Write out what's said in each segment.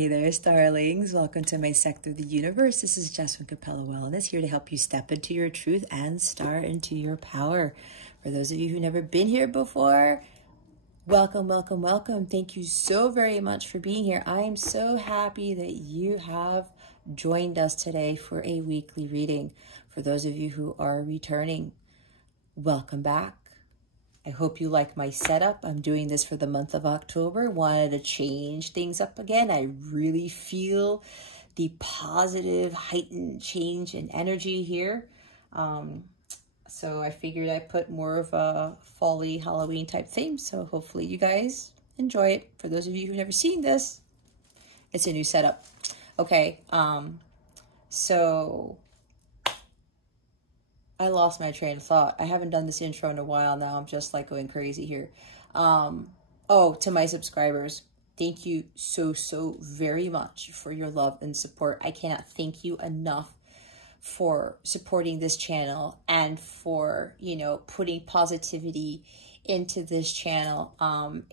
Hey there, starlings. Welcome to my sector of the universe. This is Jess from Capella Wellness, here to help you step into your truth and star into your power. For those of you who've never been here before, welcome, welcome, welcome. Thank you so very much for being here. I am so happy that you have joined us today for a weekly reading. For those of you who are returning, welcome back. I hope you like my setup. I'm doing this for the month of October. Wanted to change things up again. I really feel the positive, heightened change in energy here. So I figured I'd put more of a fall-y Halloween type theme. So hopefully you guys enjoy it. For those of you who've never seen this, it's a new setup. Okay, so I lost my train of thought. I haven't done this intro in a while now. I'm just like going crazy here. Oh, to my subscribers, thank you so very much for your love and support. I cannot thank you enough for supporting this channel and for, you know, putting positivity into this channel.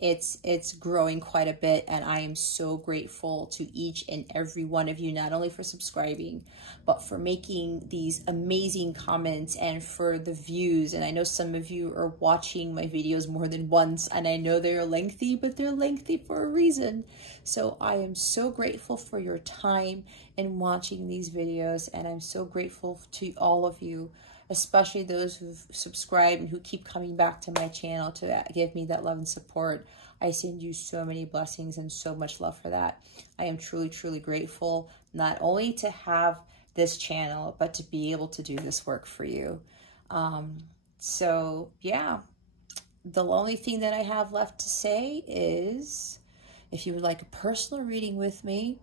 It's growing quite a bit, and I am so grateful to each and every one of you, not only for subscribing, but for making these amazing comments and for the views. And I know some of you are watching my videos more than once, and I know they're lengthy, but they're lengthy for a reason. So I am so grateful for your time in watching these videos, and I'm so grateful to all of you, especially those who've subscribed and who keep coming back to my channel to give me that love and support. I send you so many blessings and so much love for that. I am truly grateful, not only to have this channel, but to be able to do this work for you. So yeah, the only thing that I have left to say is, if you would like a personal reading with me,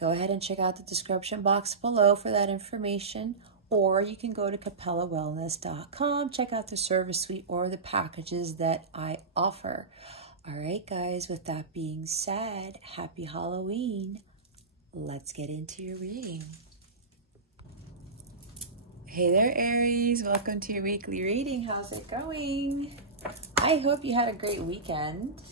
go ahead and check out the description box below for that information. Or you can go to capellawellness.com, check out the service suite or the packages that I offer. All right, guys, with that being said, happy Halloween. Let's get into your reading. Hey there, Aries. Welcome to your weekly reading. How's it going? I hope you had a great weekend.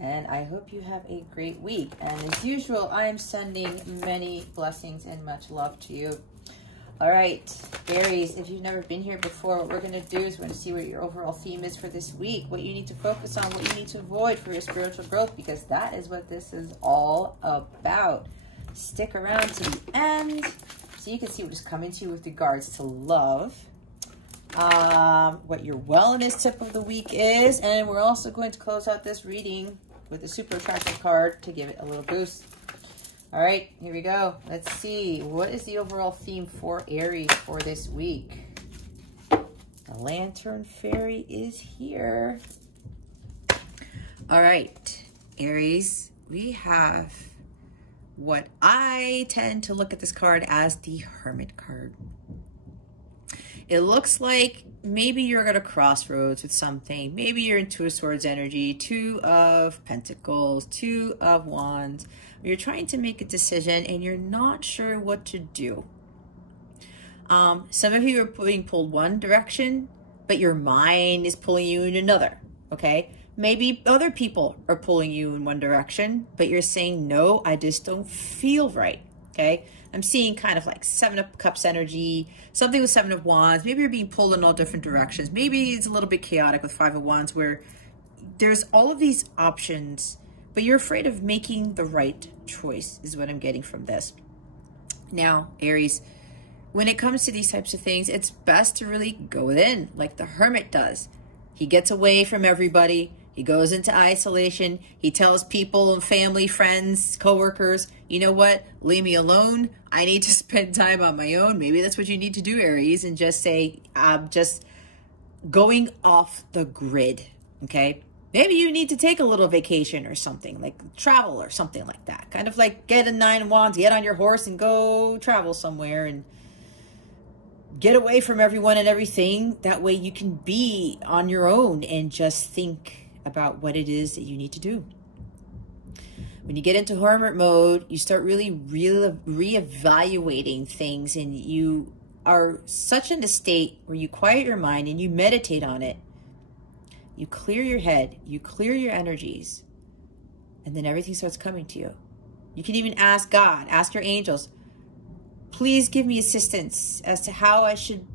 And I hope you have a great week. And as usual, I am sending many blessings and much love to you. All right, Aries, if you've never been here before, what we're going to do is we're going to see what your overall theme is for this week, what you need to focus on, what you need to avoid for your spiritual growth, because that is what this is all about. Stick around to the end so you can see what is coming to you with regards to love, what your wellness tip of the week is, and we're also going to close out this reading with a super attractive card to give it a little boost. All right, here we go. Let's see. What is the overall theme for Aries for this week? The Lantern Fairy is here. All right, Aries, we have what I tend to look at this card as the Hermit card. It looks like maybe you're at a crossroads with something. Maybe you're in Two of Swords energy, Two of Pentacles, Two of Wands. You're trying to make a decision and you're not sure what to do. Some of you are being pulled one direction, but your mind is pulling you in another, okay? Maybe other people are pulling you in one direction, but you're saying, no, I just don't feel right, okay? I'm seeing kind of like Seven of Cups energy, something with Seven of Wands. Maybe you're being pulled in all different directions. Maybe it's a little bit chaotic with Five of Wands, where there's all of these options, but you're afraid of making the right choice is what I'm getting from this. Now, Aries, when it comes to these types of things, it's best to really go within like the Hermit does. He gets away from everybody. He goes into isolation. He tells people and family, friends, coworkers, you know what? Leave me alone. I need to spend time on my own. Maybe that's what you need to do, Aries, and just say, just going off the grid, okay? Maybe you need to take a little vacation or something, like travel or something like that. Kind of like get a Nine of Wands, get on your horse and go travel somewhere and get away from everyone and everything. That way you can be on your own and just think about what it is that you need to do. When you get into hermit mode, you start really reevaluating things, and you are such in a state where you quiet your mind and you meditate on it. You clear your head, you clear your energies, and then everything starts coming to you. You can even ask God, ask your angels, please give me assistance as to how I should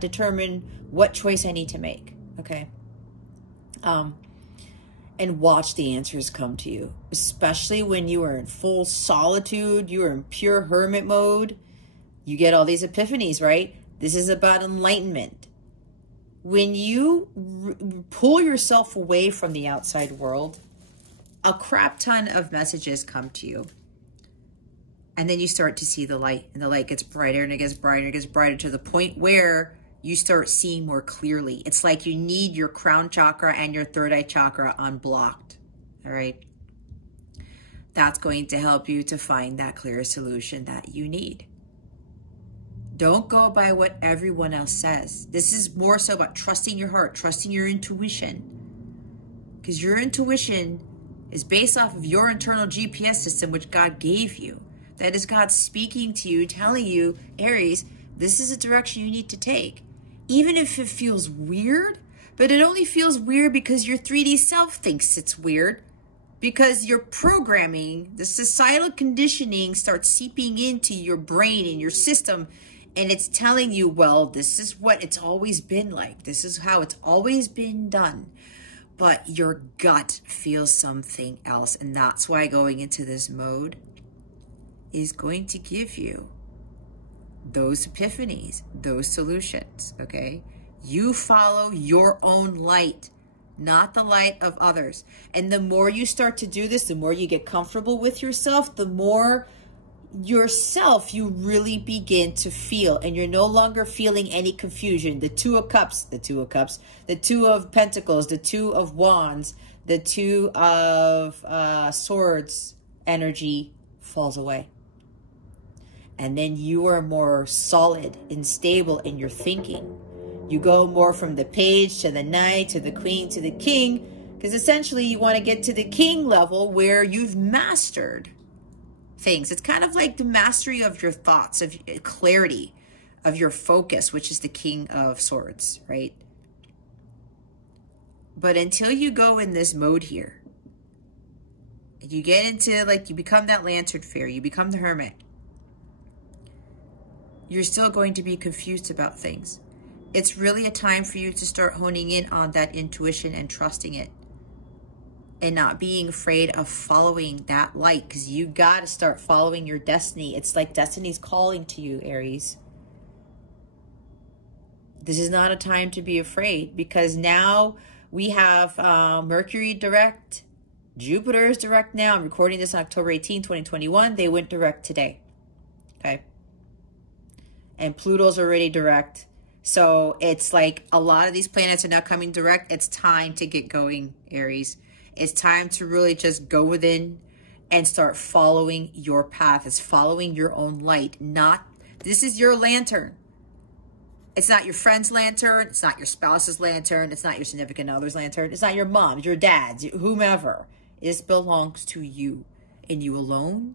determine what choice I need to make, okay? And watch the answers come to you, especially when you are in full solitude, you are in pure hermit mode. You get all these epiphanies, right? This is about enlightenment. When you pull yourself away from the outside world, a crap ton of messages come to you. And then you start to see the light, and the light gets brighter and it gets brighter and it gets brighter to the point where you start seeing more clearly. It's like you need your crown chakra and your third eye chakra unblocked, all right? That's going to help you to find that clear solution that you need. Don't go by what everyone else says. This is more so about trusting your heart, trusting your intuition. Because your intuition is based off of your internal GPS system, which God gave you. That is God speaking to you, telling you, Aries, this is a direction you need to take. Even if it feels weird, but it only feels weird because your 3D self thinks it's weird. Because your programming, the societal conditioning starts seeping into your brain and your system, and it's telling you, well, this is what it's always been like. This is how it's always been done. But your gut feels something else, and that's why going into this mode is going to give you those epiphanies, those solutions, okay? You follow your own light, not the light of others. And the more you start to do this, the more you get comfortable with yourself, the more yourself you really begin to feel, and you're no longer feeling any confusion. The Two of Cups, the Two of Pentacles, the Two of Wands, the Two of Swords energy falls away. And then you are more solid and stable in your thinking. You go more from the Page to the Knight to the Queen to the King, because essentially you want to get to the King level where you've mastered things. It's kind of like the mastery of your thoughts, of clarity, of your focus, which is the King of Swords, right? But until you go in this mode here, you get into, like, you become that lantern fairy, you become the hermit, you're still going to be confused about things. It's really a time for you to start honing in on that intuition and trusting it, and not being afraid of following that light, because you got to start following your destiny. It's like destiny's calling to you, Aries. This is not a time to be afraid, because now we have Mercury direct, Jupiter is direct now. I'm recording this on October 18, 2021. They went direct today, okay? And Pluto's already direct. So it's like a lot of these planets are now coming direct. It's time to get going, Aries. It's time to really just go within and start following your path. It's following your own light. This is your lantern. It's not your friend's lantern. It's not your spouse's lantern. It's not your significant other's lantern. It's not your mom's, your dad's, whomever. This belongs to you and you alone.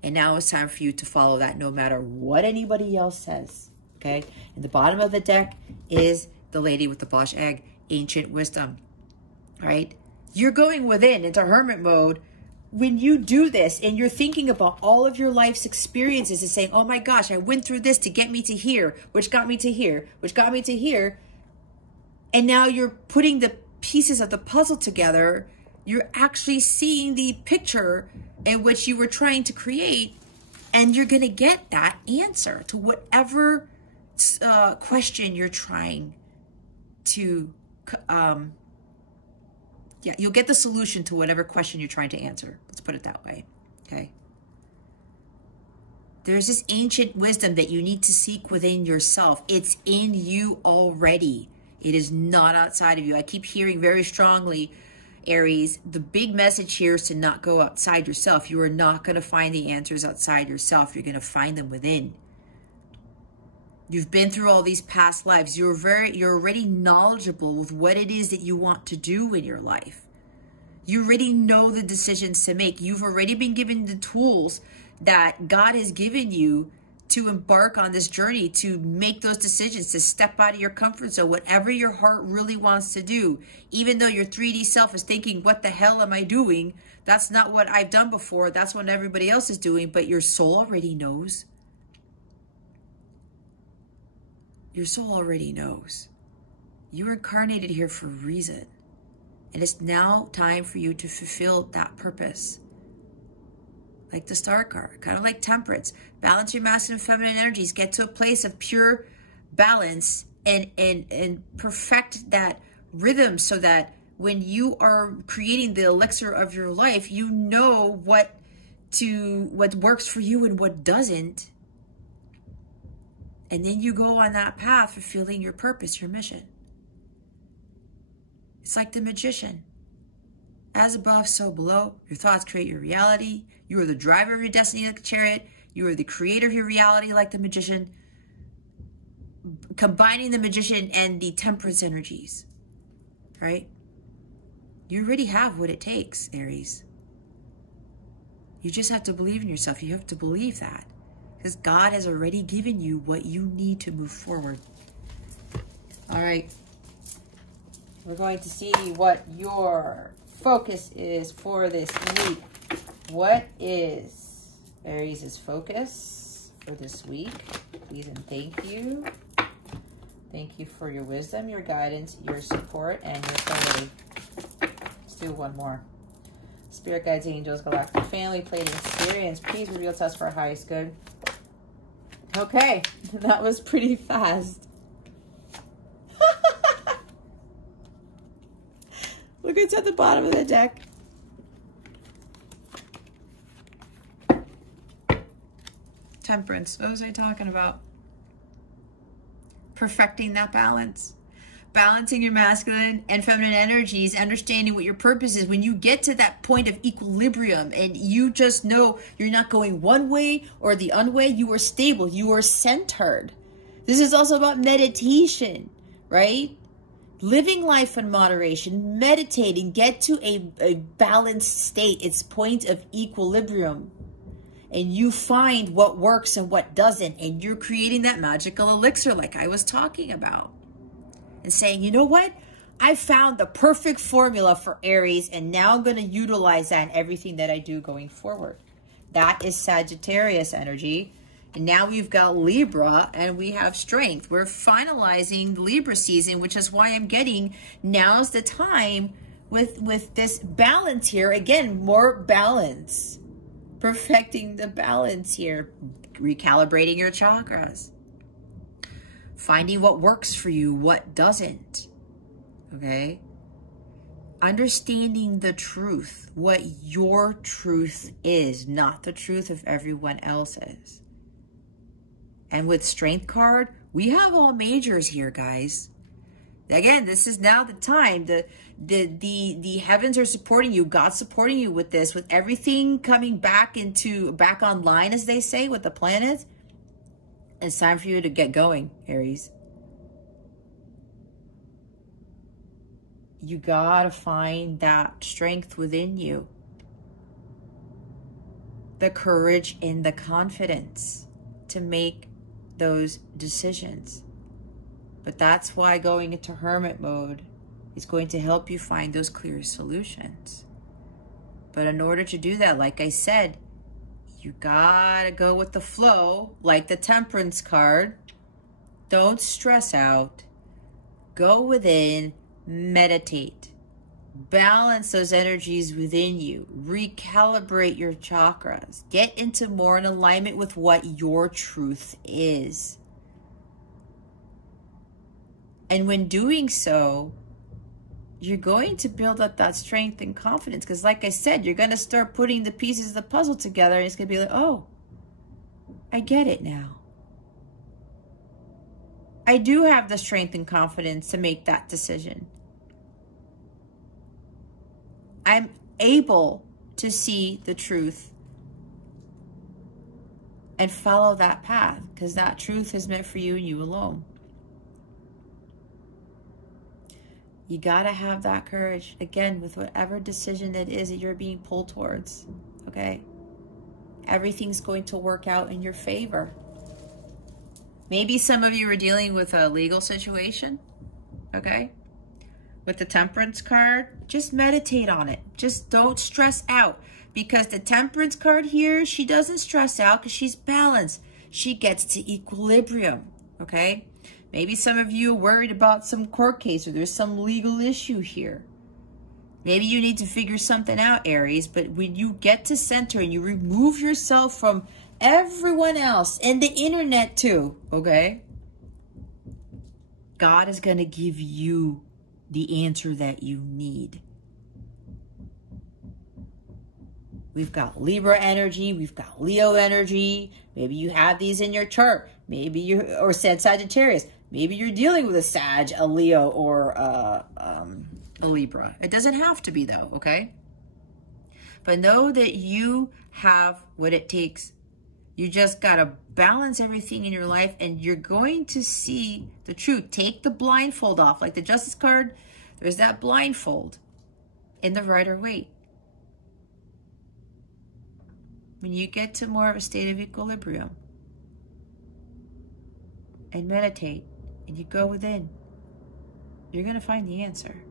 And now it's time for you to follow that no matter what anybody else says, okay? And the bottom of the deck is the Lady with the Bosch Egg, Ancient Wisdom, all right? You're going within into hermit mode when you do this, and you're thinking about all of your life's experiences and saying, oh my gosh, I went through this to get me to here, which got me to here, which got me to here. And now you're putting the pieces of the puzzle together. You're actually seeing the picture in which you were trying to create, and you're going to get that answer to whatever question you're trying to, you'll get the solution to whatever question you're trying to answer. Let's put it that way, okay? There's this ancient wisdom that you need to seek within yourself. It's in you already. It is not outside of you. I keep hearing very strongly, Aries, the big message here is to not go outside yourself. You are not going to find the answers outside yourself. You're going to find them within. You've been through all these past lives. You're already knowledgeable with what it is that you want to do in your life. You already know the decisions to make. You've already been given the tools that God has given you to embark on this journey, to make those decisions, to step out of your comfort zone, whatever your heart really wants to do. Even though your 3D self is thinking, what the hell am I doing? That's not what I've done before. That's what everybody else is doing. But your soul already knows. Your soul already knows. You were incarnated here for a reason. And it's now time for you to fulfill that purpose. Like the Star card, kind of like temperance. Balance your masculine and feminine energies. Get to a place of pure balance and perfect that rhythm so that when you are creating the elixir of your life, you know what works for you and what doesn't. And then you go on that path fulfilling your purpose, your mission. It's like the magician. As above, so below. Your thoughts create your reality. You are the driver of your destiny like the chariot. You are the creator of your reality like the magician. Combining the magician and the temperance energies, right? You already have what it takes, Aries. You just have to believe in yourself. You have to believe that. Because God has already given you what you need to move forward. All right. We're going to see what your focus is for this week. What is Aries' focus for this week? Please and thank you. Thank you for your wisdom, your guidance, your support, and your clarity. Let's do one more. Spirit guides, angels, galactic family, plating experience. Please reveal to us for our highest good. Okay, that was pretty fast. Look, it's at the bottom of the deck. Temperance. What was I talking about? Perfecting that balance. Balancing your masculine and feminine energies, understanding what your purpose is. When you get to that point of equilibrium and you just know you're not going one way or the other way, you are stable, you are centered. This is also about meditation, right? Living life in moderation, meditating, get to a balanced state, its point of equilibrium. And you find what works and what doesn't. And you're creating that magical elixir like I was talking about. And saying, you know what? I found the perfect formula for Aries, and now I'm going to utilize that in everything that I do going forward. That is Sagittarius energy. And now we've got Libra, and we have strength. We're finalizing the Libra season, which is why I'm getting now's the time with this balance here. Again, more balance. Perfecting the balance here. Recalibrating your chakras. Finding what works for you, what doesn't. Okay? Understanding the truth, what your truth is, not the truth of everyone else's. And with Strength card, we have all majors here, guys. Again, this is now the time. The heavens are supporting you. God's supporting you with this, with everything coming back online, as they say, with the planets. It's time for you to get going, Aries. You gotta find that strength within you. The courage and the confidence to make those decisions. But that's why going into hermit mode is going to help you find those clear solutions. But in order to do that, like I said, you gotta go with the flow, like the Temperance card. Don't stress out. Go within, meditate. Balance those energies within you. Recalibrate your chakras. Get into more in alignment with what your truth is. And when doing so, you're going to build up that strength and confidence. Because like I said, you're going to start putting the pieces of the puzzle together. And it's going to be like, oh, I get it now. I do have the strength and confidence to make that decision. I'm able to see the truth and follow that path. Because that truth is meant for you and you alone. You gotta have that courage, again, with whatever decision it is that you're being pulled towards, okay? Everything's going to work out in your favor. Maybe some of you are dealing with a legal situation, okay? With the Temperance card, just meditate on it. Just don't stress out, because the Temperance card here, she doesn't stress out because she's balanced. She gets to equilibrium, okay? Maybe some of you are worried about some court case or there's some legal issue here. Maybe you need to figure something out, Aries, but when you get to center and you remove yourself from everyone else and the internet too, okay? God is going to give you the answer that you need. We've got Libra energy, we've got Leo energy. Maybe you have these in your chart. Maybe you're, or Sagittarius. Maybe you're dealing with a Sag, a Leo, or a Libra. It doesn't have to be though, okay? But know that you have what it takes. You just got to balance everything in your life and you're going to see the truth. Take the blindfold off. Like the Justice card, there's that blindfold in the Rider-Waite. When you get to more of a state of equilibrium and meditate and you go within, you're going to find the answer.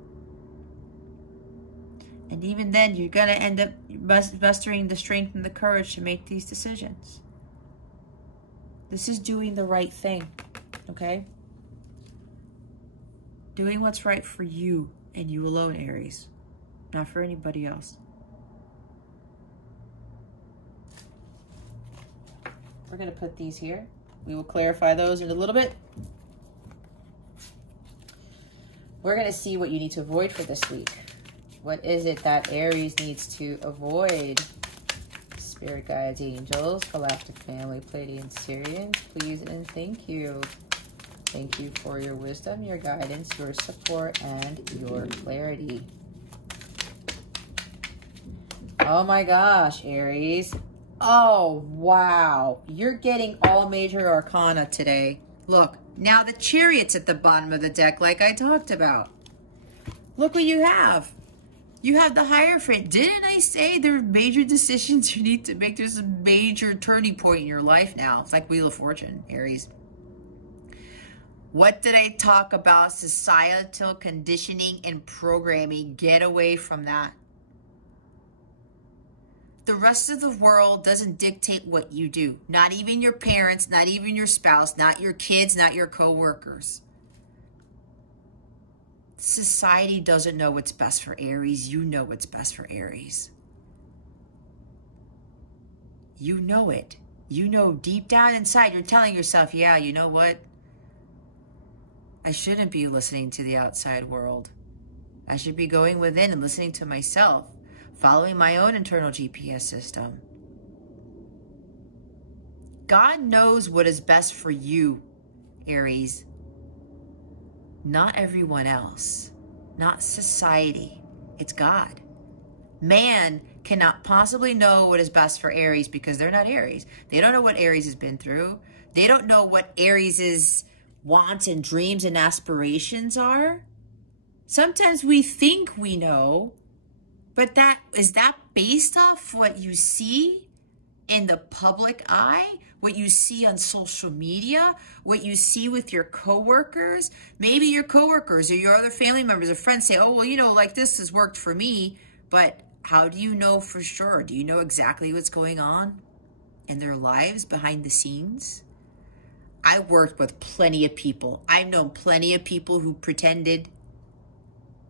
And even then, you're going to end up mustering the strength and the courage to make these decisions. This is doing the right thing, okay? Doing what's right for you and you alone, Aries. Not for anybody else. We're going to put these here. We will clarify those in a little bit. We're going to see what you need to avoid for this week. What is it that Aries needs to avoid? Spirit guides, angels, galactic family, Pleiadian, Syrians, please and thank you. Thank you for your wisdom, your guidance, your support, and your clarity. Oh my gosh, Aries. Oh, wow. You're getting all major arcana today. Look, now the Chariot's at the bottom of the deck like I talked about. Look what you have. You have the Hierophant. Didn't I say there are major decisions you need to make? There's a major turning point in your life now. It's like Wheel of Fortune, Aries. What did I talk about? Societal conditioning and programming. Get away from that. The rest of the world doesn't dictate what you do. Not even your parents, not even your spouse, not your kids, not your co-workers. Society doesn't know what's best for Aries. You know what's best for Aries. You know it. You know deep down inside, you're telling yourself, yeah, you know what? I shouldn't be listening to the outside world. I should be going within and listening to myself, following my own internal GPS system. God knows what is best for you, Aries. Not everyone else, not society. It's God. Man cannot possibly know what is best for Aries because they're not Aries. They don't know what Aries has been through. They don't know what Aries' wants and dreams and aspirations are. Sometimes we think we know, but is that based off what you see in the public eye? What you see on social media, what you see with your coworkers? Maybe your coworkers or your other family members or friends say, oh, well, you know, like this has worked for me. But how do you know for sure? Do you know exactly what's going on in their lives behind the scenes? I worked with plenty of people. I've known plenty of people who pretended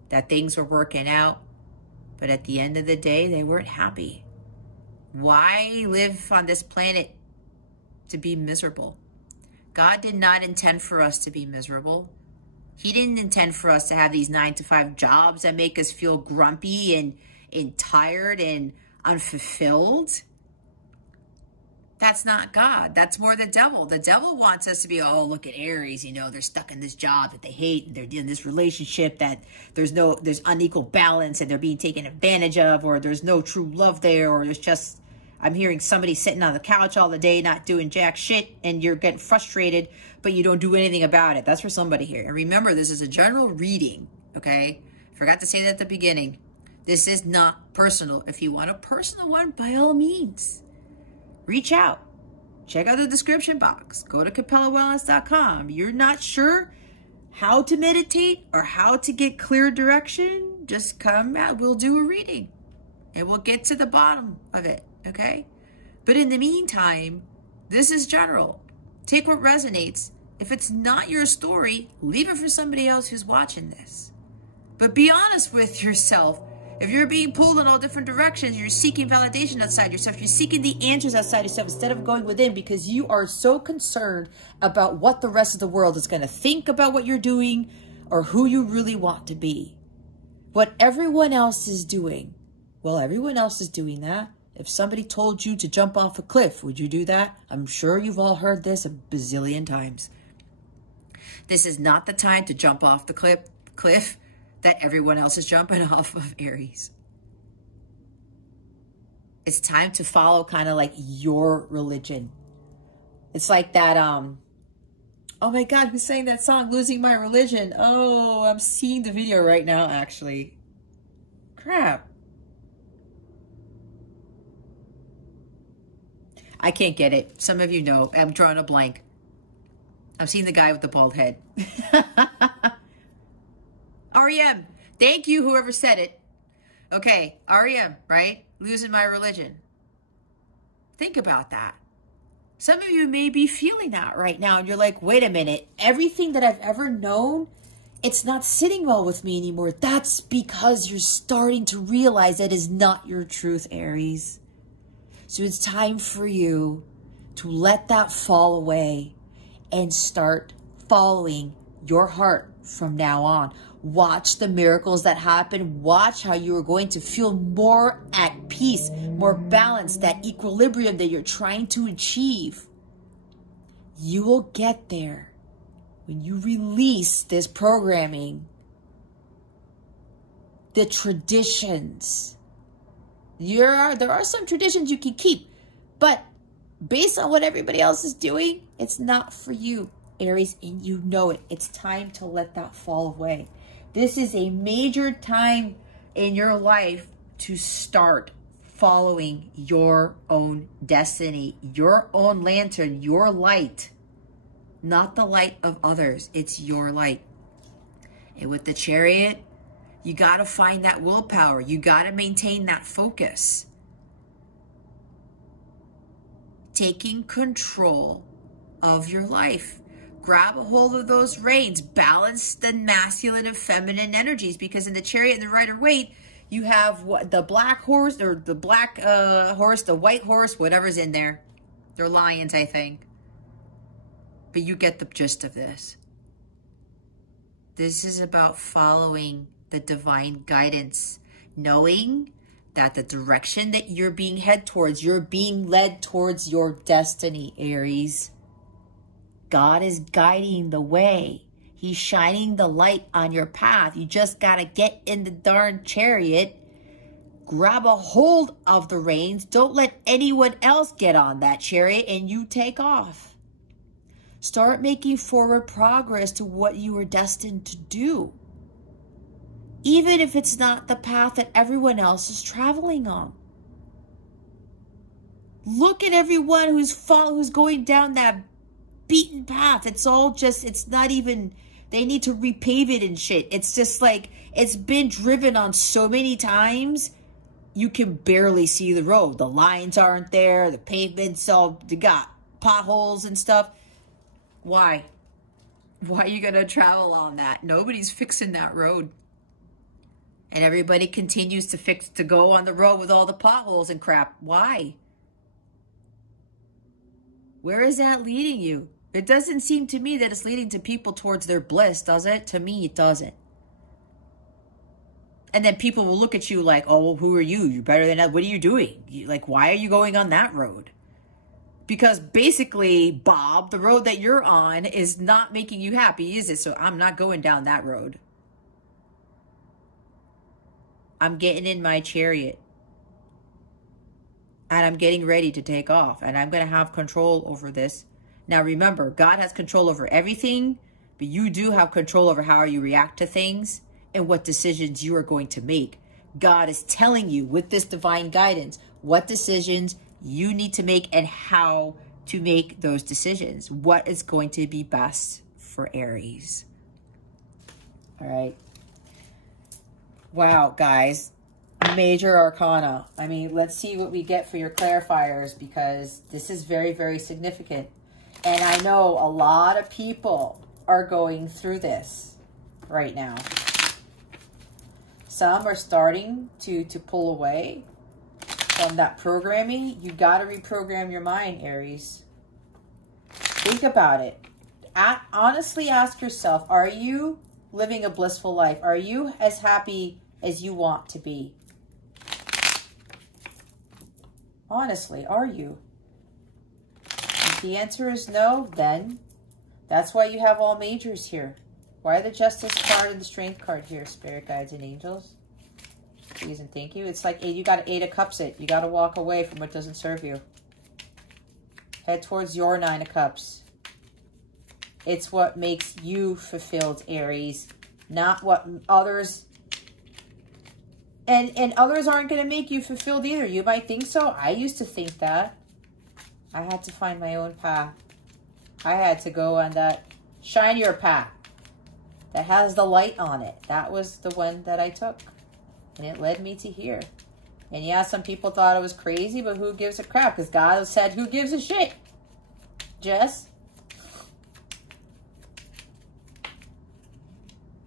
that things were working out, but at the end of the day, they weren't happy. Why live on this planet to be miserable? God did not intend for us to be miserable. He didn't intend for us to have these 9-to-5 jobs that make us feel grumpy and tired and unfulfilled. That's not God. That's more the devil. The devil wants us to be, oh, look at Aries, you know, they're stuck in this job that they hate, and they're in this relationship that there's unequal balance and they're being taken advantage of, or there's no true love there, or there's just, I'm hearing somebody sitting on the couch all the day not doing jack shit, and you're getting frustrated, but you don't do anything about it. That's for somebody here. And remember, this is a general reading, okay? Forgot to say that at the beginning. This is not personal. If you want a personal one, by all means, reach out. check out the description box. Go to CapellaWellness.com. You're not sure how to meditate or how to get clear direction? Just come out. We'll do a reading and we'll get to the bottom of it, okay? But in the meantime, this is general. Take what resonates. If it's not your story, leave it for somebody else who's watching this. But be honest with yourself. If you're being pulled in all different directions, you're seeking validation outside yourself. You're seeking the answers outside yourself instead of going within because you are so concerned about what the rest of the world is going to think about what you're doing or who you really want to be. What everyone else is doing. Well, everyone else is doing that. If somebody told you to jump off a cliff, would you do that? I'm sure you've all heard this a bazillion times. This is not the time to jump off the cliff that everyone else is jumping off of, Aries. It's time to follow kind of like your religion. It's like that, oh my God, who sang that song, Losing My Religion? Oh, I'm seeing the video right now, actually. Crap. I can't get it. Some of you know. I'm drawing a blank. I've seen the guy with the bald head. REM. Thank you, whoever said it. Okay, REM, right? Losing my religion. Think about that. Some of you may be feeling that right now, and you're like, wait a minute. Everything that I've ever known, it's not sitting well with me anymore. That's because you're starting to realize that is not your truth, Aries. So it's time for you to let that fall away and start following your heart from now on. Watch the miracles that happen. Watch how you are going to feel more at peace, more balanced, that equilibrium that you're trying to achieve. You will get there when you release this programming, the traditions. There are some traditions you can keep, but based on what everybody else is doing, it's not for you, Aries, and you know it. It's time to let that fall away. This is a major time in your life to start following your own destiny, your own lantern, your light, not the light of others. It's your light. And with the Chariot, you got to find that willpower. You got to maintain that focus. Taking control of your life. Grab a hold of those reins. Balance the masculine and feminine energies, because in the Chariot and the Rider-Waite, you have what, the black horse, or the black horse, the white horse, whatever's in there. They're lions, I think. But you get the gist of this. This is about following the divine guidance, knowing that the direction that you're being led towards your destiny, Aries. God is guiding the way. He's shining the light on your path. You just got to get in the darn Chariot, grab a hold of the reins. Don't let anyone else get on that Chariot, and you take off. Start making forward progress to what you were destined to do. Even if it's not the path that everyone else is traveling on. Look at everyone who's going down that beaten path. It's all just, it's not even, they need to repave it and shit. It's just like, it's been driven on so many times, you can barely see the road. The lines aren't there, the pavement's all, they got potholes and stuff. Why? Why are you going to travel on that? Nobody's fixing that road. And everybody continues to go on the road with all the potholes and crap. Why? Where is that leading you? It doesn't seem to me that it's leading to people towards their bliss, does it? To me, it doesn't. And then people will look at you like, oh, who are you? You're better than that. What are you doing? Like, why are you going on that road? Because basically, Bob, the road that you're on is not making you happy, is it? So I'm not going down that road. I'm getting in my Chariot. And I'm getting ready to take off. And I'm going to have control over this. Now remember, God has control over everything. But you do have control over how you react to things. And what decisions you are going to make. God is telling you with this divine guidance what decisions you need to make and how to make those decisions. What is going to be best for Aries? All right. Wow, guys. Major arcana. I mean, let's see what we get for your clarifiers, because this is very, very significant. And I know a lot of people are going through this right now. Some are starting to pull away from that programming. You got to reprogram your mind, Aries. Think about it. Honestly ask yourself, are you living a blissful life? Are you as happy as you want to be? Honestly, are you? If the answer is no, then that's why you have all majors here. Why the Justice card and the Strength card here, Spirit Guides and Angels? Please and thank you. It's like you got 8 of Cups it. You got to walk away from what doesn't serve you. Head towards your 9 of Cups. It's what makes you fulfilled, Aries. Not what others... And others aren't going to make you fulfilled either. You might think so. I used to think that. I had to find my own path. I had to go on that shinier path that has the light on it. That was the one that I took. And it led me to here. And yeah, some people thought it was crazy, but who gives a crap? Because God said, who gives a shit? Jess?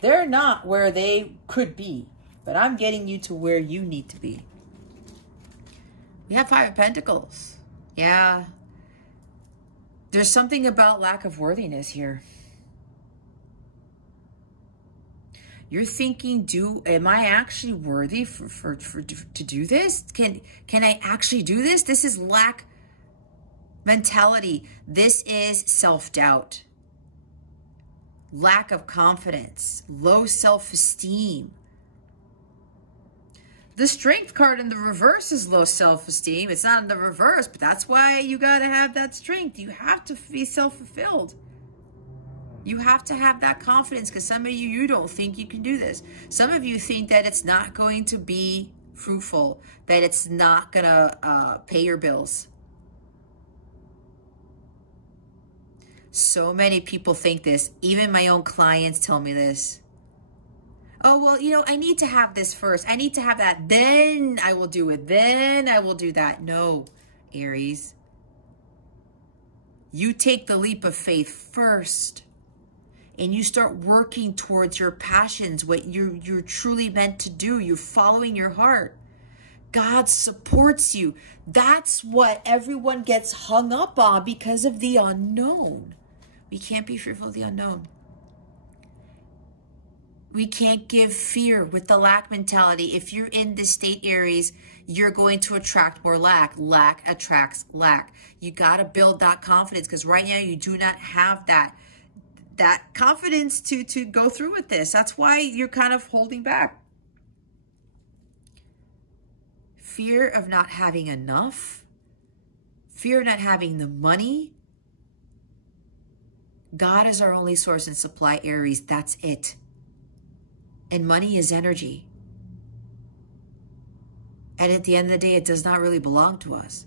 They're not where they could be. But I'm getting you to where you need to be. We have 5 of Pentacles. Yeah. There's something about lack of worthiness here. You're thinking, am I actually worthy to do this? Can I actually do this? This is lack mentality. This is self-doubt. Lack of confidence. Low self-esteem. The Strength card in the reverse is low self-esteem. It's not in the reverse, but that's why you got to have that strength. You have to be self-fulfilled. You have to have that confidence, because some of you don't think you can do this. Some of you think that it's not going to be fruitful, that it's not going to pay your bills. So many people think this. Even my own clients tell me this. Oh, well, you know, I need to have this first. I need to have that. Then I will do it. Then I will do that. No, Aries. You take the leap of faith first. And you start working towards your passions, what you're truly meant to do. You're following your heart. God supports you. That's what everyone gets hung up on because of the unknown. We can't be fearful of the unknown. We can't give fear with the lack mentality. If you're in this state, Aries, you're going to attract more lack. Lack attracts lack. You got to build that confidence, because right now you do not have that confidence to go through with this. That's why you're kind of holding back. Fear of not having enough. Fear of not having the money. God is our only source and supply, Aries. That's it. And money is energy. And at the end of the day, it does not really belong to us.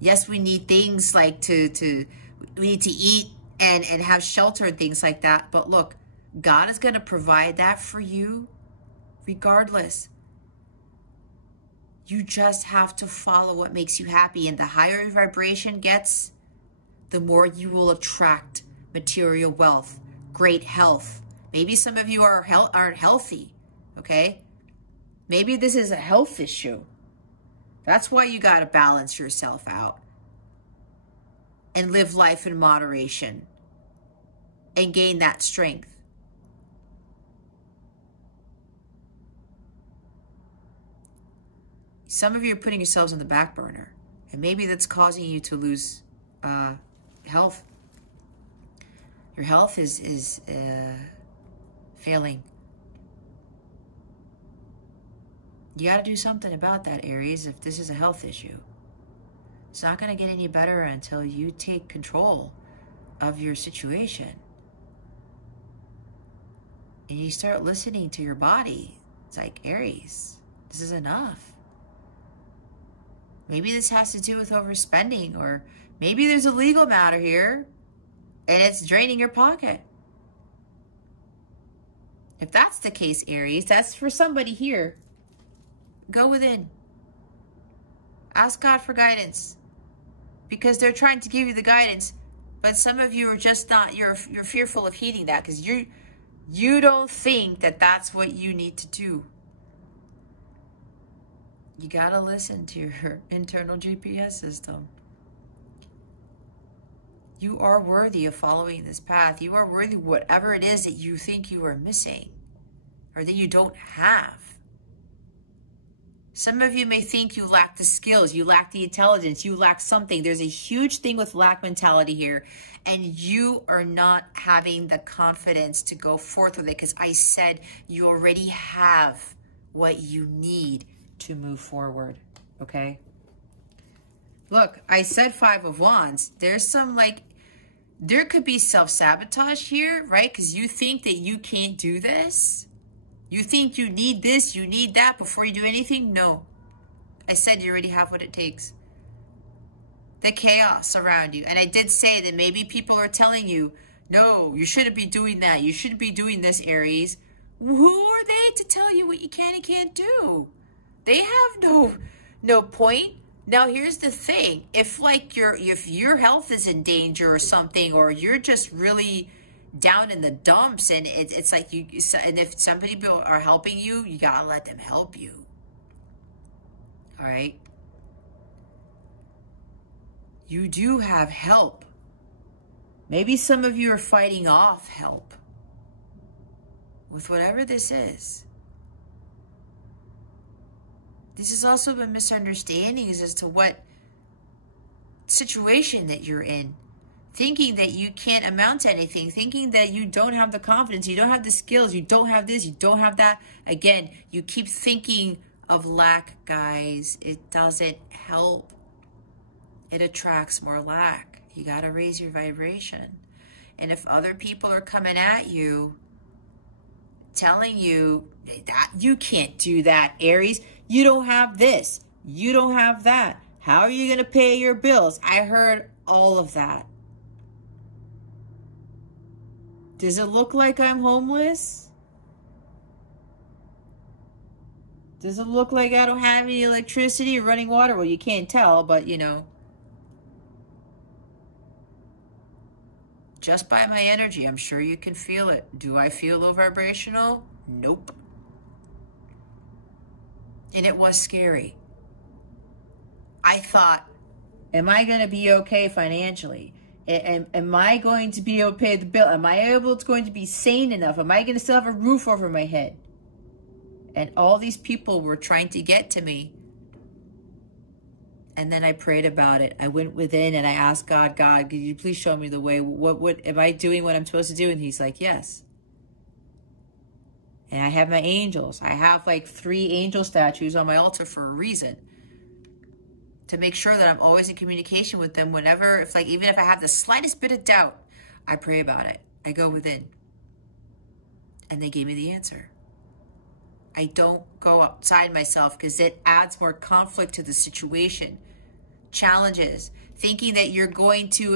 Yes, we need things like we need to eat and have shelter and things like that. But look, God is going to provide that for you regardless. You just have to follow what makes you happy. And the higher your vibration gets, the more you will attract material wealth, great health. Maybe some of you aren't healthy, okay? Maybe this is a health issue. That's why you got to balance yourself out and live life in moderation and gain that strength. Some of you are putting yourselves on the back burner, and maybe that's causing you to lose health. Your health is failing. You got to do something about that, Aries, if this is a health issue. It's not going to get any better until you take control of your situation. And you start listening to your body. It's like, Aries, this is enough. Maybe this has to do with overspending, or maybe there's a legal matter here and it's draining your pocket. If that's the case, Aries, that's for somebody here. Go within. Ask God for guidance, because they're trying to give you the guidance, but some of you are just not, you're fearful of heeding that because you don't think that that's what you need to do. You got to listen to your internal GPS system. You are worthy of following this path. You are worthy of whatever it is that you think you are missing or that you don't have. Some of you may think you lack the skills, you lack the intelligence, you lack something. There's a huge thing with lack mentality here, and you are not having the confidence to go forth with it, because I said you already have what you need to move forward, okay? Look, I said 5 of Wands. There's some, like, there could be self-sabotage here, right? Because you think that you can't do this. You think you need this, you need that before you do anything? No. I said you already have what it takes. The chaos around you. And I did say that maybe people are telling you, no, you shouldn't be doing that. You shouldn't be doing this, Aries. Who are they to tell you what you can and can't do? They have no point. Now, here's the thing. If your health is in danger or something, or you're just really down in the dumps, and it's like and if somebody are helping you, you gotta let them help you. All right? You do have help. Maybe some of you are fighting off help with whatever this is. This is also a misunderstanding as to what situation that you're in. Thinking that you can't amount to anything. Thinking that you don't have the confidence. You don't have the skills. You don't have this. You don't have that. Again, you keep thinking of lack, guys. It doesn't help. It attracts more lack. You got to raise your vibration. And if other people are coming at you, telling you that you can't do that, Aries, you don't have this, you don't have that, how are you going to pay your bills? I heard all of that. Does it look like I'm homeless? Does it look like I don't have any electricity or running water? Well, you can't tell, but you know. Just by my energy, I'm sure you can feel it. Do I feel low vibrational? Nope. And it was scary. I thought, am I going to be okay financially? Am I going to be able to pay the bill? Am I going to be sane enough? Am I going to still have a roof over my head? And all these people were trying to get to me. And then I prayed about it. I went within and I asked God, could you please show me the way? What am I doing what I'm supposed to do? And he's like, yes. And I have my angels. I have like 3 angel statues on my altar for a reason. To make sure that I'm always in communication with them whenever, even if I have the slightest bit of doubt, I pray about it. I go within. And they gave me the answer. I don't go outside myself because it adds more conflict to the situation. Challenges. Thinking that you're going to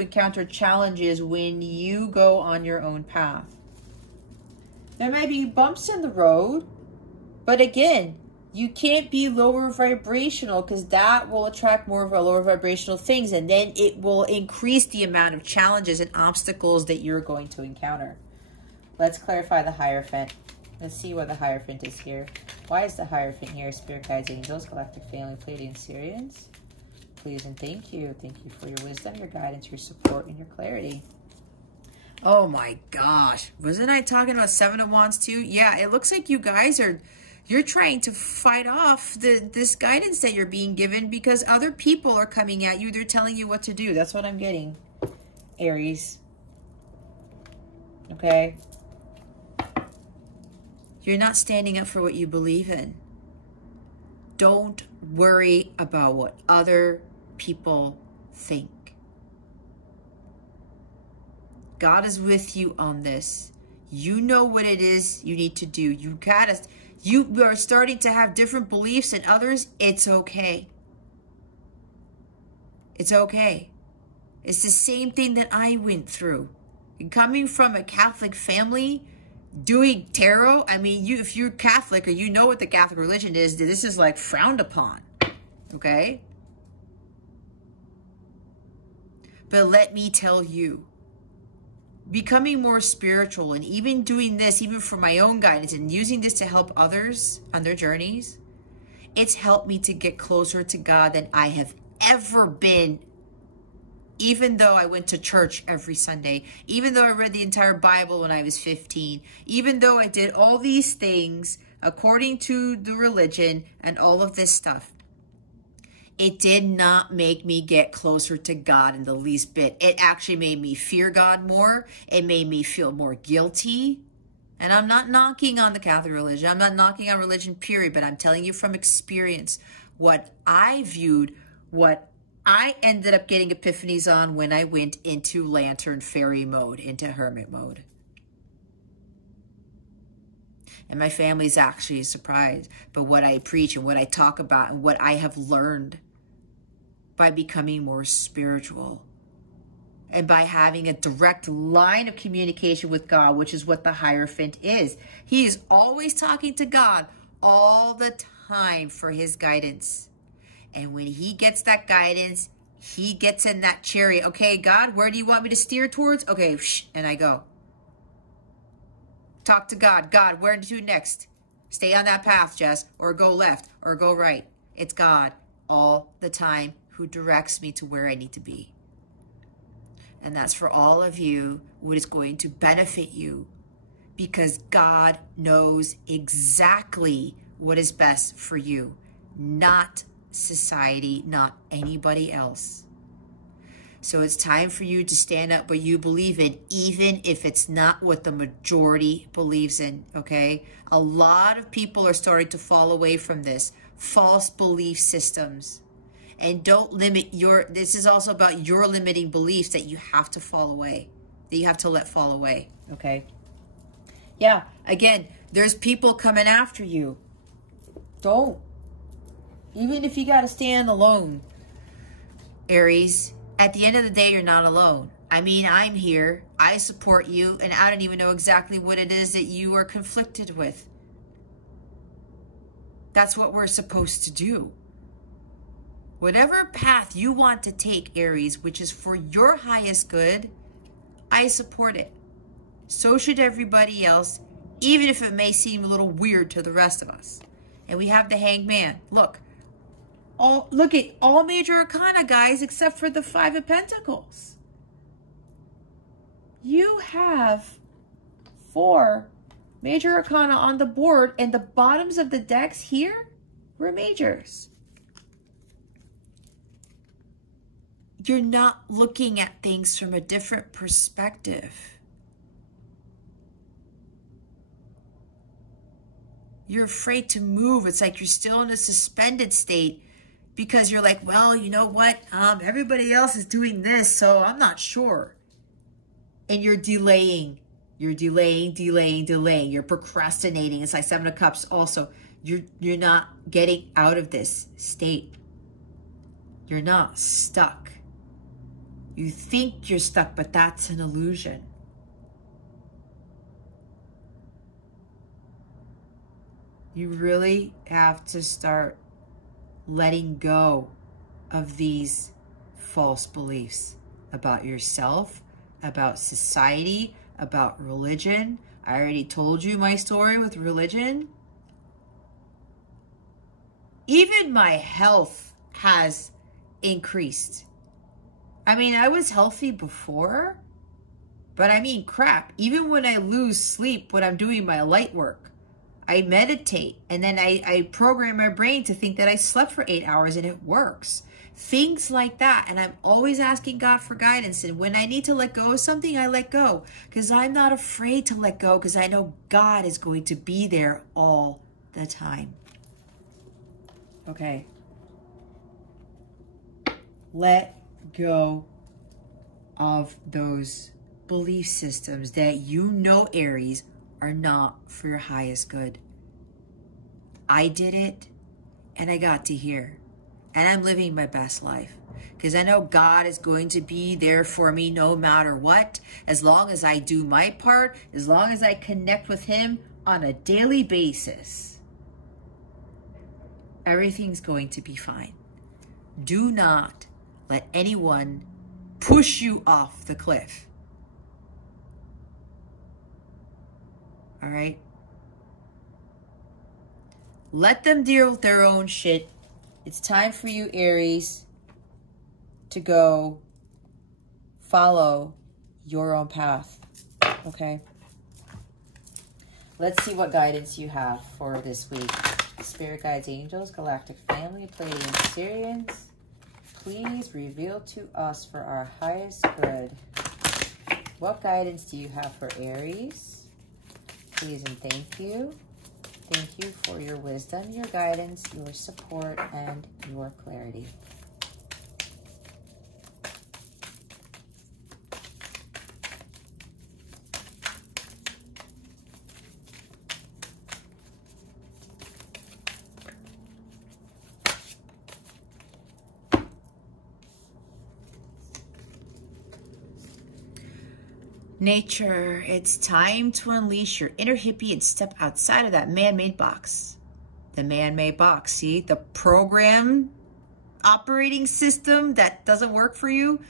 encounter challenges when you go on your own path. There may be bumps in the road, but again, you can't be lower vibrational because that will attract more of our lower vibrational things, and then it will increase the amount of challenges and obstacles that you're going to encounter. Let's clarify the Hierophant. Let's see where the Hierophant is here. Why is the Hierophant here? Spirit guides, angels, galactic family, Pleiadian, Sirians. Please and thank you. Thank you for your wisdom, your guidance, your support, and your clarity. Oh my gosh. Wasn't I talking about 7 of Wands too? Yeah, it looks like you guys you're trying to fight off this guidance that you're being given because other people are coming at you. They're telling you what to do. That's what I'm getting, Aries. Okay? You're not standing up for what you believe in. Don't worry about what other people think. God is with you on this. You know what it is you need to do. You gotta You are starting to have different beliefs than others. It's okay. It's okay. It's the same thing that I went through. Coming from a Catholic family, doing tarot, I mean, if you're Catholic or you know what the Catholic religion is, this is like frowned upon, okay? But let me tell you, becoming more spiritual and even doing this, even for my own guidance and using this to help others on their journeys, it's helped me to get closer to God than I have ever been. Even though I went to church every Sunday, even though I read the entire Bible when I was 15, even though I did all these things according to the religion and all of this stuff, it did not make me get closer to God in the least bit. It actually made me fear God more. It made me feel more guilty. And I'm not knocking on the Catholic religion. I'm not knocking on religion, period. But I'm telling you from experience what I viewed, what I ended up getting epiphanies on when I went into lantern fairy mode, into hermit mode. And my family's actually surprised by what I preach and what I talk about and what I have learned by becoming more spiritual and by having a direct line of communication with God, which is what the Hierophant is. He is always talking to God all the time for his guidance. And when he gets that guidance, he gets in that chariot. Okay, God, where do you want me to steer towards? Okay, and I go. Talk to God. God, where to next? Stay on that path, Jess, or go left, or go right. It's God all the time who directs me to where I need to be. And that's for all of you what is going to benefit you, because God knows exactly what is best for you, not society, not anybody else. So it's time for you to stand up what you believe in, even if it's not what the majority believes in, okay? A lot of people are starting to fall away from this. False belief systems. And don't limit this is also about your limiting beliefs that you have to fall away, that you have to let fall away, okay? Yeah, again, there's people coming after you. Don't. Even if you got to stand alone, Aries, at the end of the day, you're not alone. I mean, I'm here. I support you, and I don't even know exactly what it is that you are conflicted with. That's what we're supposed to do. Whatever path you want to take, Aries, which is for your highest good, I support it. So should everybody else, even if it may seem a little weird to the rest of us. And we have the Hanged Man. Look at all major arcana, guys, except for the Five of Pentacles. You have 4 major arcana on the board, and the bottoms of the decks here were majors. You're not looking at things from a different perspective. You're afraid to move. It's like you're still in a suspended state because you're like, well, you know what? Everybody else is doing this, so I'm not sure. And you're delaying. You're delaying. You're procrastinating. It's like 7 of Cups also. You're not getting out of this state. You're not stuck. You think you're stuck, but that's an illusion. You really have to start letting go of these false beliefs about yourself, about society, about religion. I already told you my story with religion. Even my health has increased. I mean, I was healthy before, but I mean, crap. Even when I lose sleep, when I'm doing my light work, I meditate, and then I program my brain to think that I slept for 8 hours, and it works. Things like that. And I'm always asking God for guidance. And when I need to let go of something, I let go. Because I'm not afraid to let go, because I know God is going to be there all the time. Okay. Let go of those belief systems that you know, Aries, are not for your highest good. I did it, and I got to here. And I'm living my best life. Because I know God is going to be there for me no matter what. As long as I do my part, as long as I connect with Him on a daily basis, everything's going to be fine. Do not let anyone push you off the cliff. All right? Let them deal with their own shit. It's time for you, Aries, to go follow your own path. Okay? Let's see what guidance you have for this week. Spirit guides, angels, galactic family, Pleiadian Syrians, please reveal to us for our highest good. What guidance do you have for Aries? Please and thank you. Thank you for your wisdom, your guidance, your support, and your clarity. Nature, it's time to unleash your inner hippie and step outside of that man-made box. The man-made box, see? The program operating system that doesn't work for you.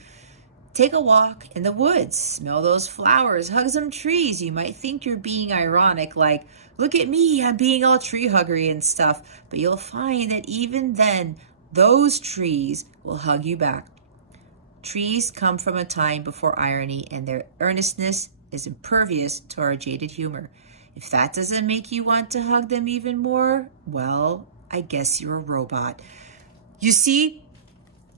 Take a walk in the woods. Smell those flowers. Hug some trees. You might think you're being ironic, like, look at me, I'm being all tree huggery and stuff. But you'll find that even then, those trees will hug you back. Trees come from a time before irony, and their earnestness is impervious to our jaded humor. If that doesn't make you want to hug them even more, well, I guess you're a robot. You see,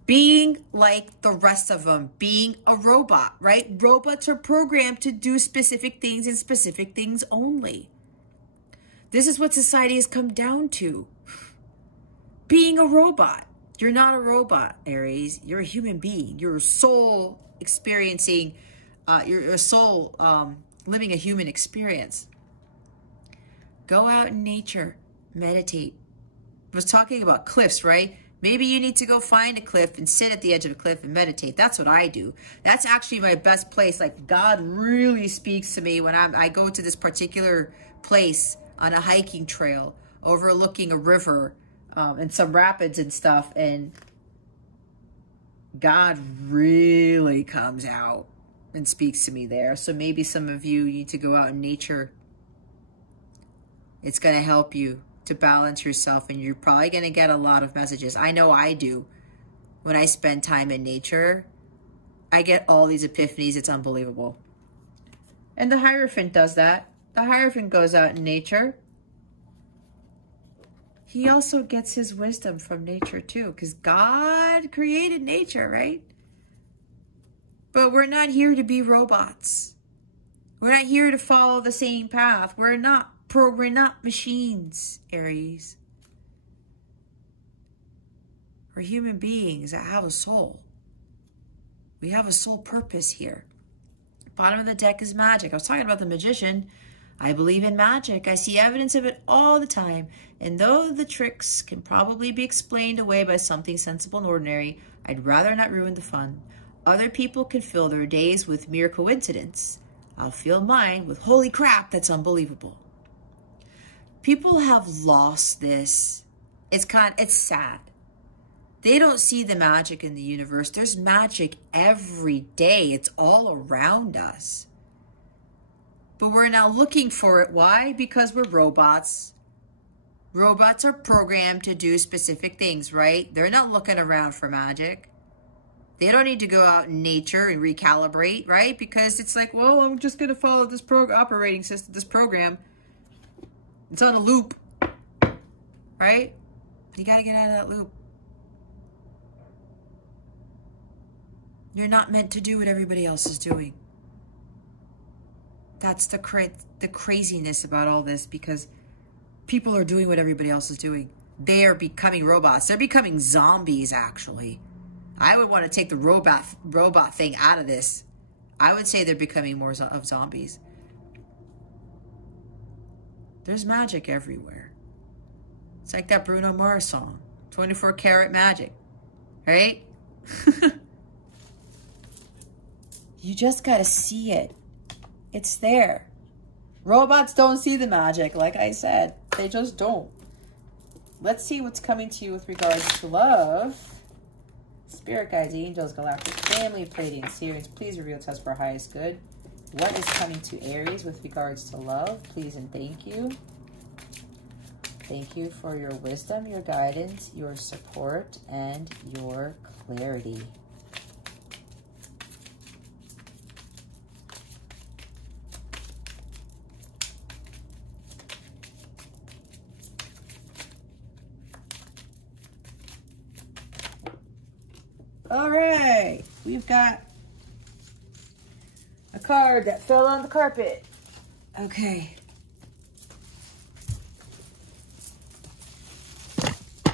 being like the rest of them, being a robot, right? Robots are programmed to do specific things and specific things only. This is what society has come down to. Being a robot. You're not a robot, Aries. You're a human being. You're a soul experiencing, you're a soul living a human experience. Go out in nature, meditate. I was talking about cliffs, right? Maybe you need to go find a cliff and sit at the edge of a cliff and meditate. That's what I do. That's actually my best place. Like, God really speaks to me when I go to this particular place on a hiking trail overlooking a river, and some rapids and stuff, and God really comes out and speaks to me there. So maybe some of you need to go out in nature. It's going to help you to balance yourself, and you're probably going to get a lot of messages. I know I do. When I spend time in nature, I get all these epiphanies. It's unbelievable. And the Hierophant does that. The Hierophant goes out in nature. He also gets his wisdom from nature too, because God created nature, right? But we're not here to be robots. We're not here to follow the same path. We're not machines, Aries. We're human beings that have a soul. We have a soul purpose here. Bottom of the deck is magic. I was talking about the magician. I believe in magic. I see evidence of it all the time. And though the tricks can probably be explained away by something sensible and ordinary, I'd rather not ruin the fun. Other people can fill their days with mere coincidence. I'll fill mine with holy crap, that's unbelievable. People have lost this. It's sad. They don't see the magic in the universe. There's magic every day. It's all around us. But we're now looking for it. Why? Because we're robots. Robots are programmed to do specific things, right? They're not looking around for magic. They don't need to go out in nature and recalibrate, right? Because it's like, well, I'm just going to follow this operating system, this program. It's on a loop, right? You got to get out of that loop. You're not meant to do what everybody else is doing. That's the craziness about all this, because people are doing what everybody else is doing. They are becoming robots. They're becoming zombies, actually. I would want to take the robot thing out of this. I would say they're becoming more of zombies. There's magic everywhere. It's like that Bruno Mars song, 24 Karat Magic, right? You just got to see it. It's there. Robots don't see the magic, like I said. They just don't. Let's see what's coming to you with regards to love. Spirit guides, angels, galactic family, Pleiadian, Sirians, please reveal to us for our highest good. What is coming to Aries with regards to love? Please and thank you. Thank you for your wisdom, your guidance, your support, and your clarity. All right, we've got a card that fell on the carpet. Okay.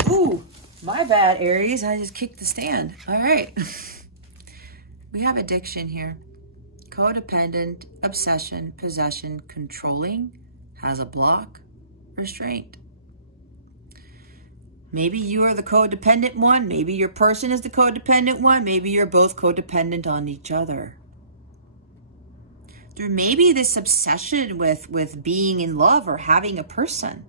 Ooh, my bad, Aries. I just kicked the stand. All right. We have addiction here. Codependent, obsession, possession, controlling, has a block, restraint. Maybe you are the codependent one. Maybe your person is the codependent one. Maybe you're both codependent on each other. There may be this obsession with being in love or having a person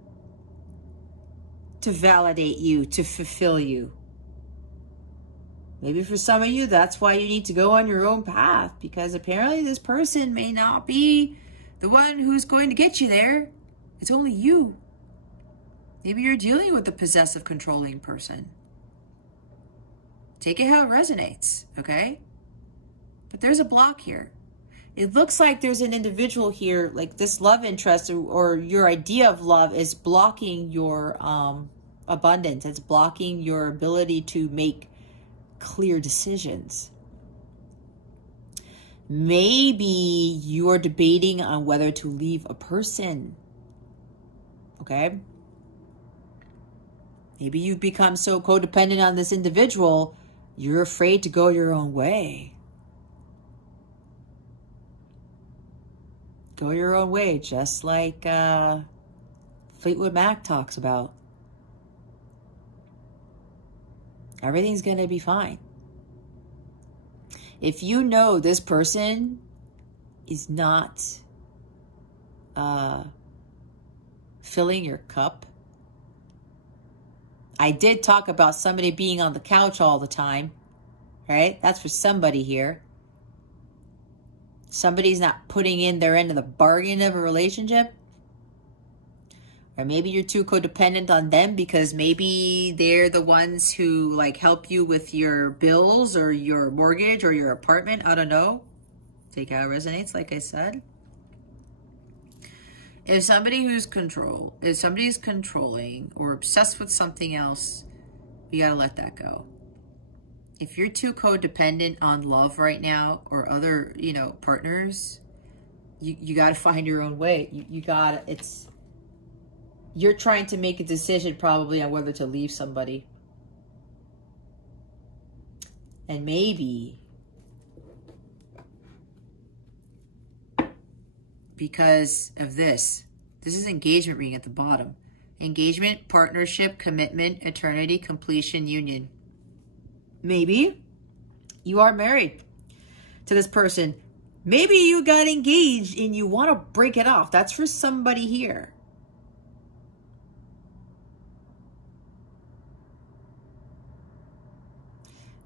to validate you, to fulfill you. Maybe for some of you, that's why you need to go on your own path, because apparently this person may not be the one who's going to get you there. It's only you. Maybe you're dealing with a possessive, controlling person. Take it how it resonates, okay? But there's a block here. It looks like there's an individual here, like this love interest or your idea of love is blocking your abundance. It's blocking your ability to make clear decisions. Maybe you're debating on whether to leave a person, okay? Maybe you've become so codependent on this individual, you're afraid to go your own way. Go your own way, just like Fleetwood Mac talks about. Everything's going to be fine. If you know this person is not filling your cup. I did talk about somebody being on the couch all the time, right? That's for somebody here. Somebody's not putting in their end of the bargain of a relationship. Or maybe you're too codependent on them because maybe they're the ones who like help you with your bills or your mortgage or your apartment. I don't know. Take how it resonates, like I said. If somebody's controlling or obsessed with something else, you gotta let that go. If you're too codependent on love right now or other, partners, you gotta find your own way. You're trying to make a decision probably on whether to leave somebody. And maybe because of this is engagement ring at the bottom. Engagement, partnership, commitment, eternity, completion, union. Maybe you are married to this person. Maybe you got engaged and you want to break it off. That's for somebody here.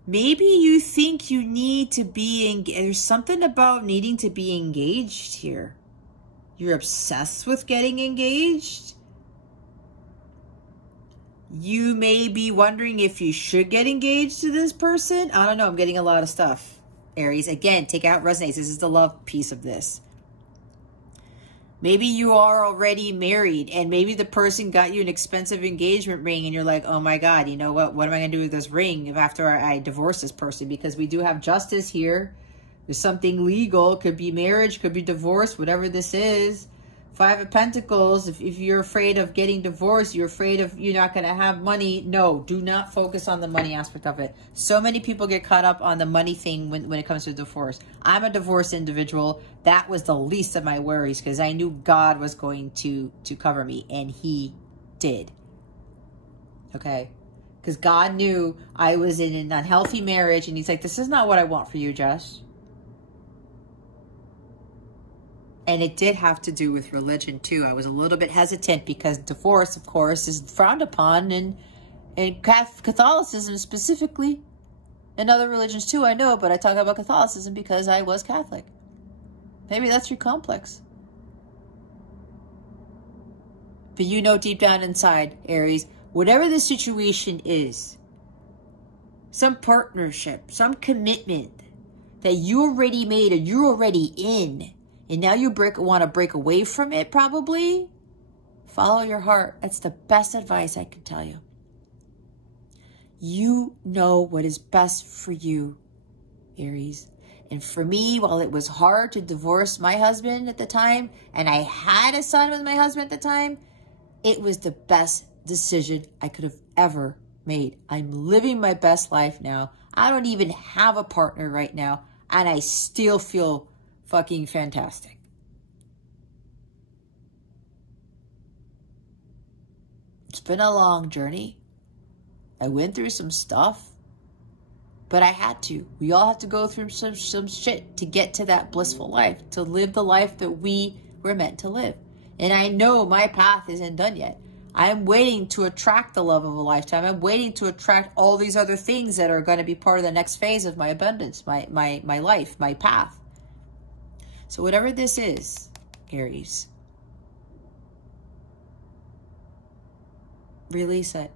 Maybe you think you need to be engaged. There's something about needing to be engaged here. You're obsessed with getting engaged. You may be wondering if you should get engaged to this person. I don't know. I'm getting a lot of stuff. Aries, again, take out resonates. This is the love piece of this. Maybe you are already married and maybe the person got you an expensive engagement ring and you're like, oh my God, you know what? What am I going to do with this ring after I divorce this person? Because we do have justice here. There's something legal. Could be marriage, could be divorce, whatever this is. Five of Pentacles, if you're afraid of getting divorced, you're afraid of you're not going to have money. No, do not focus on the money aspect of it. So many people get caught up on the money thing when it comes to divorce. I'm a divorced individual. That was the least of my worries because I knew God was going to cover me, and he did. okay? Because God knew I was in an unhealthy marriage, and he's like, this is not what I want for you, Jess. And it did have to do with religion, too. I was a little bit hesitant because divorce, of course, is frowned upon in Catholicism specifically. In other religions, too, I know, but I talk about Catholicism because I was Catholic. Maybe that's your complex. But you know deep down inside, Aries, whatever the situation is, some partnership, some commitment that you already made or you're already in, and now you want to break away from it probably, follow your heart. That's the best advice I can tell you. You know what is best for you, Aries. And for me, while it was hard to divorce my husband at the time, and I had a son with my husband at the time, it was the best decision I could have ever made. I'm living my best life now. I don't even have a partner right now, and I still feel fucking fantastic. It's been a long journey. I went through some stuff, but I had to. We all have to go through some shit to get to that blissful life, to live the life that we were meant to live. And I know my path isn't done yet. I'm waiting to attract the love of a lifetime. I'm waiting to attract all these other things that are going to be part of the next phase of my abundance, my life, my path. So whatever this is, Aries, release it.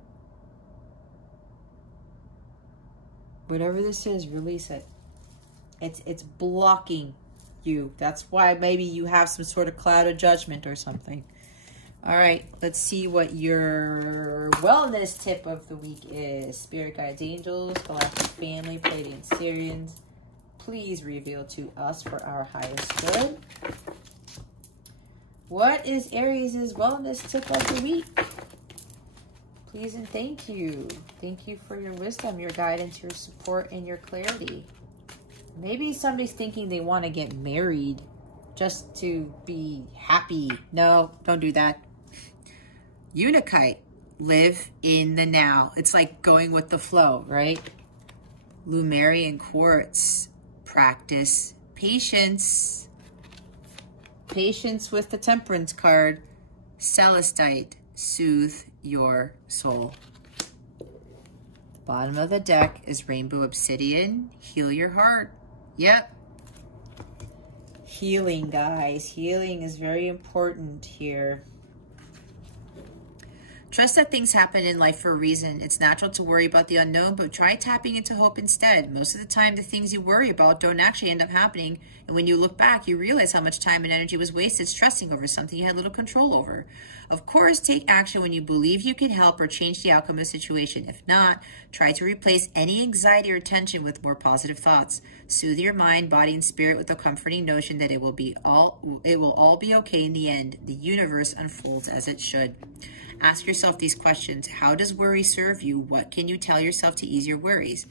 Whatever this is, release it. It's blocking you. That's why maybe you have some sort of cloud of judgment or something. All right, let's see what your wellness tip of the week is. Spirit guides, angels, galactic family, Pleiadian Syrians, please reveal to us for our highest good. What is Aries' wellness tip of the week? Please and thank you. Thank you for your wisdom, your guidance, your support, and your clarity. Maybe somebody's thinking they want to get married just to be happy. No, don't do that. Unikite, live in the now. It's like going with the flow, right? Lemurian quartz, practice patience. Patience with the temperance card. Celestite, soothe your soul. The bottom of the deck is rainbow obsidian, heal your heart. Yep. Healing, guys. Healing is very important here. Trust that things happen in life for a reason. It's natural to worry about the unknown, but try tapping into hope instead. Most of the time, the things you worry about don't actually end up happening. And when you look back, you realize how much time and energy was wasted stressing over something you had little control over. Of course, take action when you believe you can help or change the outcome of a situation. If not, try to replace any anxiety or tension with more positive thoughts. Soothe your mind, body, and spirit with the comforting notion that it will all be okay in the end. The universe unfolds as it should. Ask yourself these questions. How does worry serve you? What can you tell yourself to ease your worries?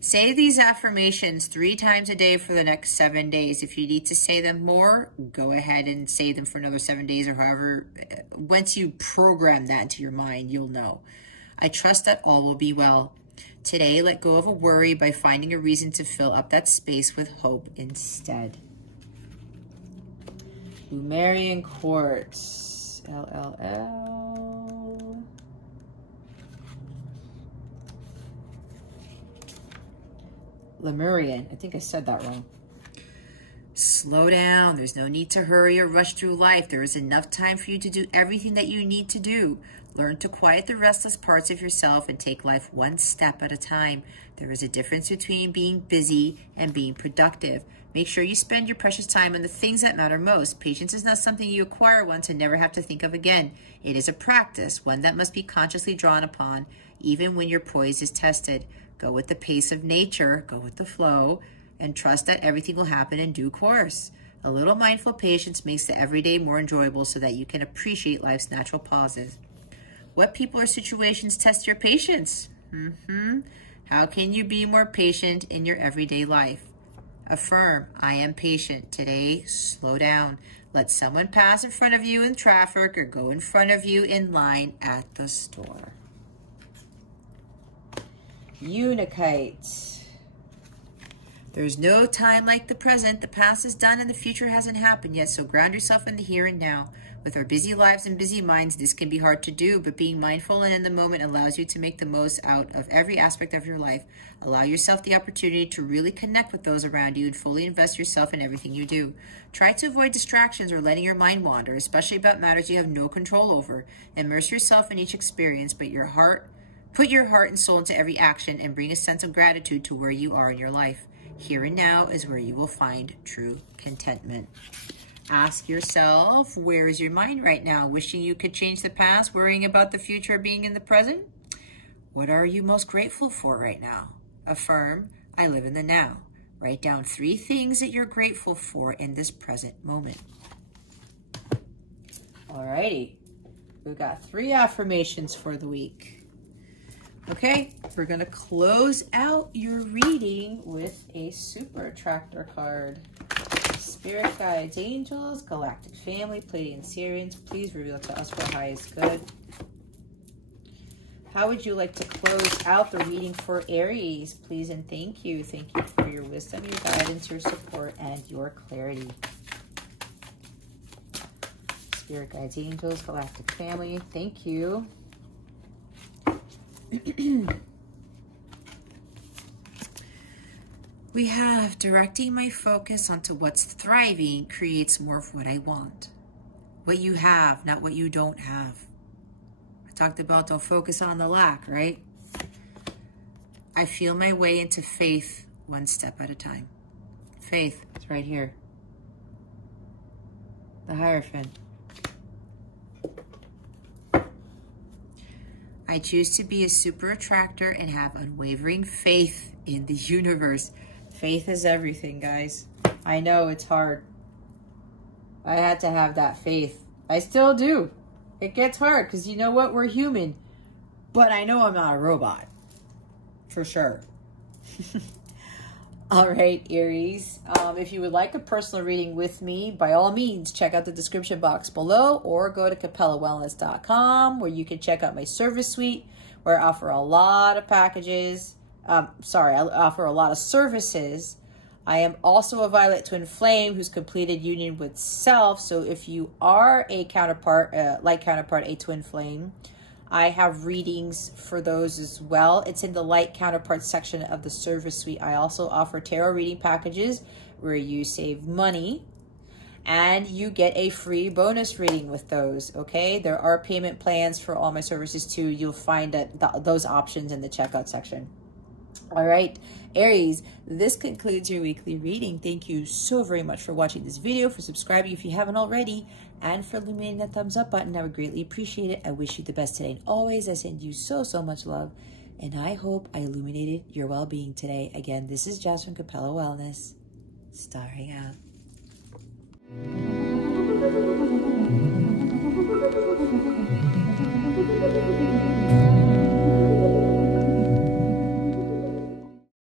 Say these affirmations 3 times a day for the next 7 days. If you need to say them more, go ahead and say them for another 7 days or however. Once you program that into your mind, you'll know. I trust that all will be well. Today, let go of a worry by finding a reason to fill up that space with hope instead. Lemurian quartz. LLL. Lemurian. I think I said that wrong. Slow down. There's no need to hurry or rush through life. There is enough time for you to do everything that you need to do. Learn to quiet the restless parts of yourself and take life one step at a time. There is a difference between being busy and being productive. Make sure you spend your precious time on the things that matter most. Patience is not something you acquire once and never have to think of again. It is a practice, one that must be consciously drawn upon, even when your poise is tested. Go with the pace of nature, go with the flow, and trust that everything will happen in due course. A little mindful patience makes the everyday more enjoyable so that you can appreciate life's natural pauses. What people or situations test your patience? How can you be more patient in your everyday life? Affirm, I am patient. Today, slow down. Let someone pass in front of you in traffic or go in front of you in line at the store. Unikite. There's no time like the present. The past is done and the future hasn't happened yet, so ground yourself in the here and now. With our busy lives and busy minds, this can be hard to do, but being mindful and in the moment allows you to make the most out of every aspect of your life. Allow yourself the opportunity to really connect with those around you and fully invest yourself in everything you do. Try to avoid distractions or letting your mind wander, especially about matters you have no control over. Immerse yourself in each experience, but put your heart and soul into every action and bring a sense of gratitude to where you are in your life. Here and now is where you will find true contentment. Ask yourself, where is your mind right now? Wishing you could change the past, worrying about the future, being in the present? What are you most grateful for right now? Affirm, I live in the now. Write down 3 things that you're grateful for in this present moment. Alrighty, we've got 3 affirmations for the week. Okay, we're gonna close out your reading with a super attractor card. Spirit guides, angels, galactic family, Pleiadian Sirians, please reveal to us what highest good. How would you like to close out the reading for Aries? Please and thank you. Thank you for your wisdom, your guidance, your support, and your clarity. Spirit guides, angels, galactic family, thank you. We have directing my focus onto what's thriving creates more of what I want. What you have, not what you don't have. I talked about don't focus on the lack, right? I feel my way into faith one step at a time. Faith, it's right here. The Hierophant. I choose to be a super attractor and have unwavering faith in the universe. Faith is everything, guys. I know it's hard. I had to have that faith. I still do. It gets hard because you know what? We're human. But I know I'm not a robot. For sure. All right, Aries. If you would like a personal reading with me, by all means, check out the description box below or go to capellawellness.com where you can check out my service suite where I offer a lot of packages. I offer a lot of services. I am also a Violet Twin Flame who's completed union with self. So if you are a counterpart, light counterpart, a twin flame, I have readings for those as well. It's in the light counterpart section of the service suite. I also offer tarot reading packages where you save money and you get a free bonus reading with those, okay? There are payment plans for all my services too. You'll find those options in the checkout section. All right, Aries, this concludes your weekly reading. Thank you so very much for watching this video, for subscribing if you haven't already, and for illuminating that thumbs up button. I would greatly appreciate it. I wish you the best today and always. I send you so, so much love, and I hope I illuminated your well-being today. Again, this is Jess from Capella Wellness, starring out.